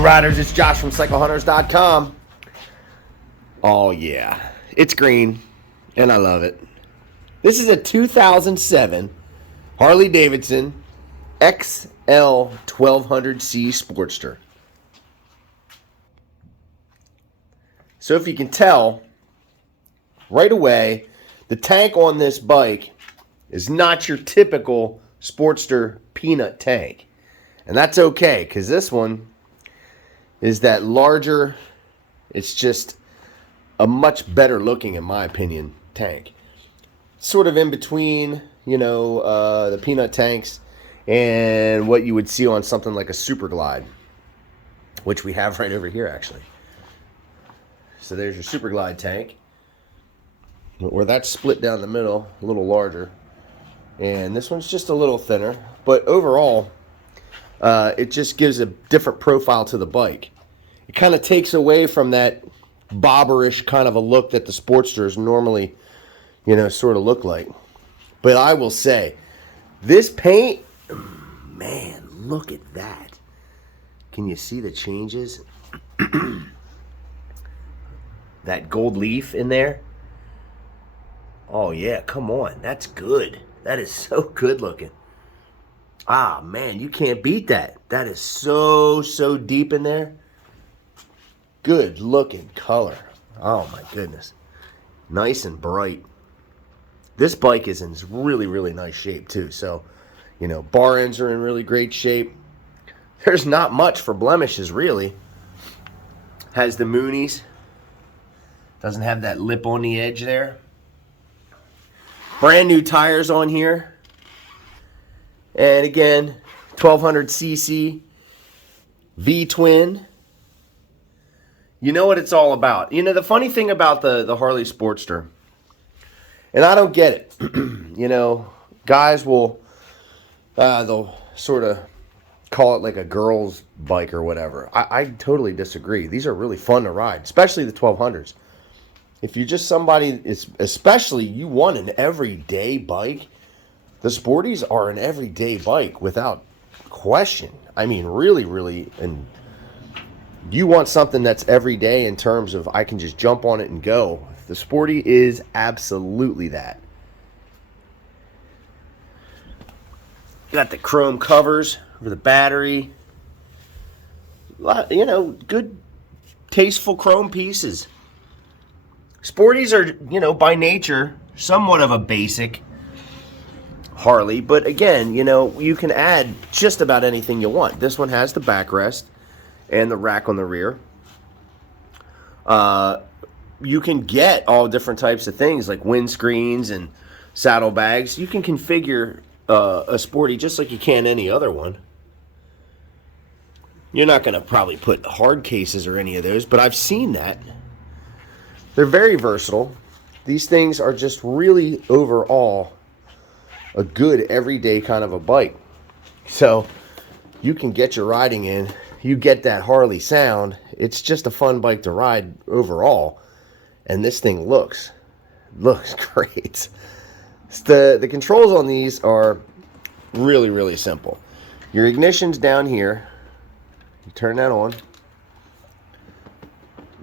Hello riders, it's Josh from CycleHunters.com. Oh yeah, it's green and I love it. This is a 2007 Harley-Davidson XL 1200C Sportster. So if you can tell, right away, the tank on this bike is not your typical Sportster peanut tank. And that's okay, because this one is that larger, it's just a much better looking, in my opinion, tank. Sort of in between, the peanut tanks and what you would see on something like a Super Glide, which we have right over here, actually. So there's your Super Glide tank, where that's split down the middle, a little larger. And this one's just a little thinner, but overall, it just gives a different profile to the bike. It kind of takes away from that bobberish kind of a look that the Sportsters normally, sort of look like. But I will say, this paint, man, look at that. Can you see the changes? That gold leaf in there. Oh yeah, come on, that's good. That is so good looking. Ah, man, you can't beat that. That is so deep in there. Good looking color. Oh my goodness. Nice and bright. This bike is in really nice shape too. So, bar ends are in really great shape. There's not much for blemishes really. Has the Moonies. Doesn't have that lip on the edge there. Brand new tires on here. And again, 1200cc V-twin. You know what it's all about. The funny thing about the Harley Sportster, and I don't get it. Guys will, they'll sort of call it like a girl's bike or whatever. I totally disagree. These are really fun to ride, especially the 1200s. If you're just somebody, especially you want an everyday bike, the Sporties are an everyday bike without question. I mean, really, and you want something that's everyday in terms of I can just jump on it and go. The Sporty is absolutely that. Got the chrome covers for the battery. Good, tasteful chrome pieces. Sporties are, by nature, somewhat of a basic Harley, but again, you can add just about anything you want. This one has the backrest and the rack on the rear. You can get all different types of things like windscreens and saddlebags. You can configure a Sporty just like you can any other one. You're not going to probably put hard cases or any of those, but I've seen that. They're very versatile. These things are just really overall a good everyday kind of a bike. So you can get your riding in. You get that Harley sound. It's just a fun bike to ride overall. And this thing looks great. The controls on these are really simple. Your ignition's down here. You turn that on.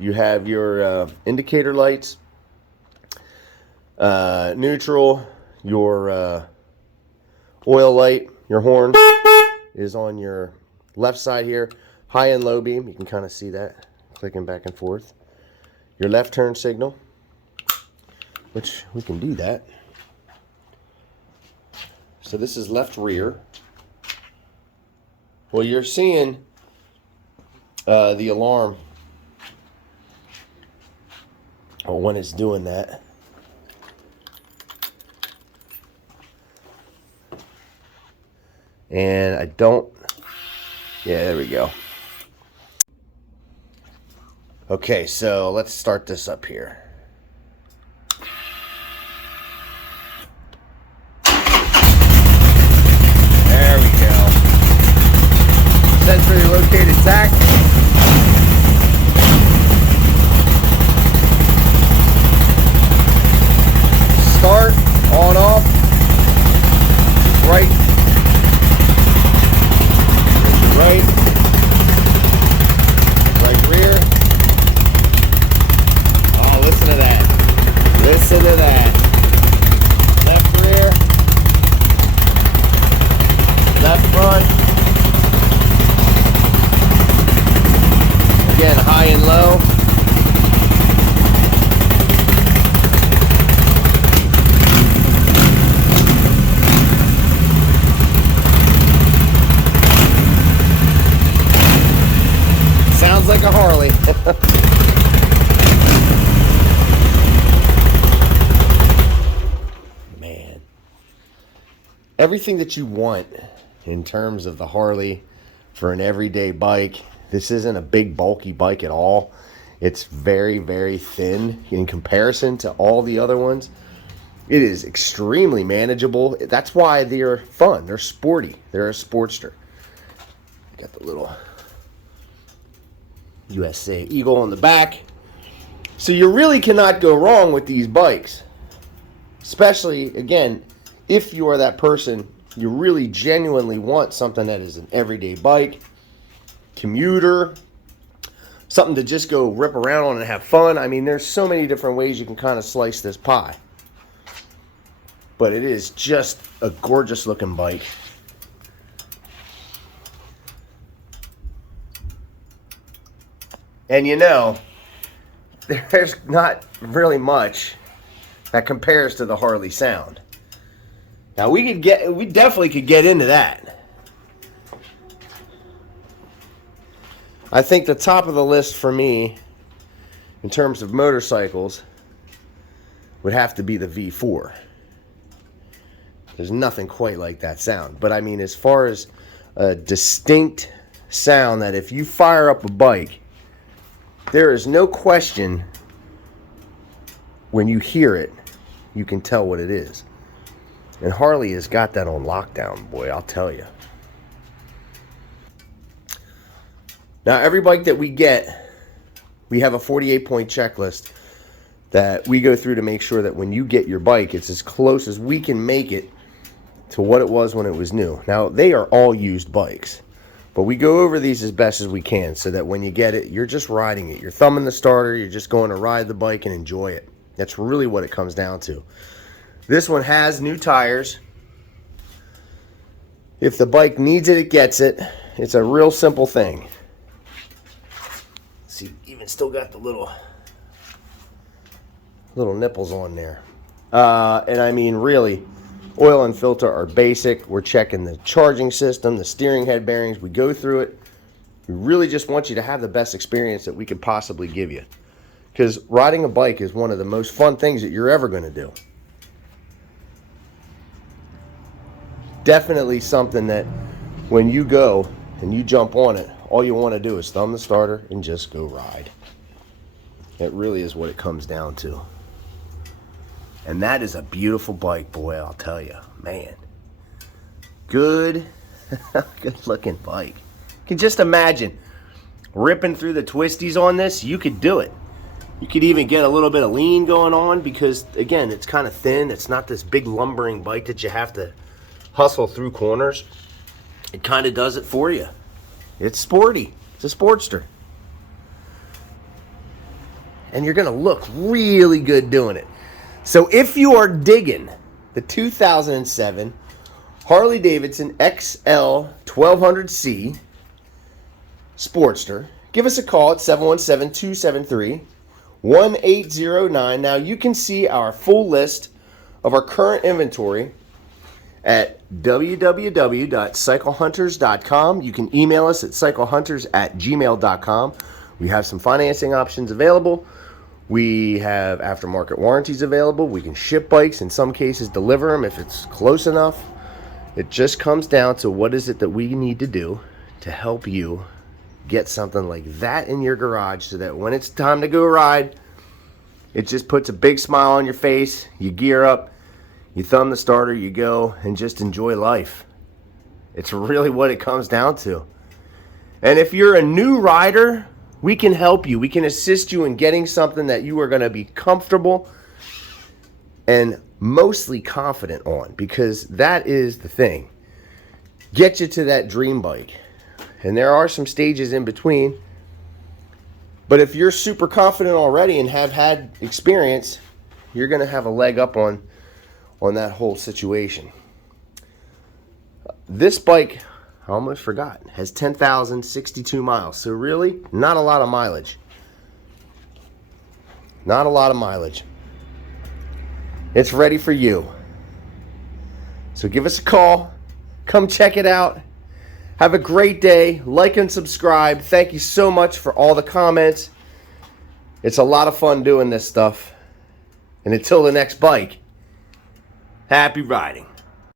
You have your indicator lights, neutral, your oil light, your horn is on your left side here. High and low beam, you can kind of see that clicking back and forth. Your left turn signal, which we can do that. So this is left rear. Well, you're seeing the alarm when it's doing that. And yeah, there we go. Okay, so let's start this up here. There we go. Centrally located tach. Start, on, off, right, right, 1, a Harley. Man. Everything that you want in terms of the Harley for an everyday bike. This isn't a big bulky bike at all. It's very, very thin in comparison to all the other ones. It is extremely manageable. That's why they're fun. They're sporty. They're a Sportster. Got the little USA Eagle on the back. So you really cannot go wrong with these bikes. Especially, again, if you are that person, you really genuinely want something that is an everyday bike, commuter, something to just go rip around on and have fun. I mean, there's so many different ways you can kind of slice this pie. But it is just a gorgeous looking bike. And you know, there's not really much that compares to the Harley sound. Now we definitely could get into that. I think the top of the list for me in terms of motorcycles would have to be the V4. There's nothing quite like that sound. But I mean, as far as a distinct sound that if you fire up a bike, there is no question when you hear it, you can tell what it is. And Harley has got that on lockdown, boy, I'll tell you. Now, every bike that we get, we have a 48-point checklist that we go through to make sure that when you get your bike, it's as close as we can make it to what it was when it was new. Now, they are all used bikes, but we go over these as best as we can so that when you get it, you're just riding it. You're thumbing the starter, you're just going to ride the bike and enjoy it. That's really what it comes down to. This one has new tires. If the bike needs it, it gets it. It's a real simple thing. See, even still got the little nipples on there. And I mean, really, oil and filter are basic. We're checking the charging system, the steering head bearings. We go through it. We really just want you to have the best experience that we could possibly give you. Because riding a bike is one of the most fun things that you're ever going to do. Definitely something that when you go and you jump on it, all you want to do is thumb the starter and just go ride. It really is what it comes down to. And that is a beautiful bike, boy, I'll tell you. Man. Good looking bike. You can just imagine ripping through the twisties on this. You could do it. You could even get a little bit of lean going on because, again, it's kind of thin. It's not this big lumbering bike that you have to hustle through corners. It kind of does it for you. It's sporty. It's a Sportster. And you're going to look really good doing it. So if you are digging the 2007 Harley-Davidson XL 1200C Sportster, give us a call at 717-273-1809. Now you can see our full list of our current inventory at www.cyclehunters.com. You can email us at cyclehunters@gmail.com. We have some financing options available. We have aftermarket warranties available. We can ship bikes, in some cases deliver them if it's close enough. It just comes down to what is it that we need to do to help you get something like that in your garage so that when it's time to go ride, it just puts a big smile on your face. You gear up, you thumb the starter, you go, and just enjoy life. It's really what it comes down to. And if you're a new rider, we can help you. We can assist you in getting something that you are going to be comfortable and mostly confident on, because that is the thing. Get you to that dream bike. And there are some stages in between. But if you're super confident already and have had experience, you're going to have a leg up on that whole situation. This bike, I almost forgot, has 10,062 miles. So really, not a lot of mileage. Not a lot of mileage. It's ready for you. So give us a call. Come check it out. Have a great day. Like and subscribe. Thank you so much for all the comments. It's a lot of fun doing this stuff. And until the next bike, happy riding.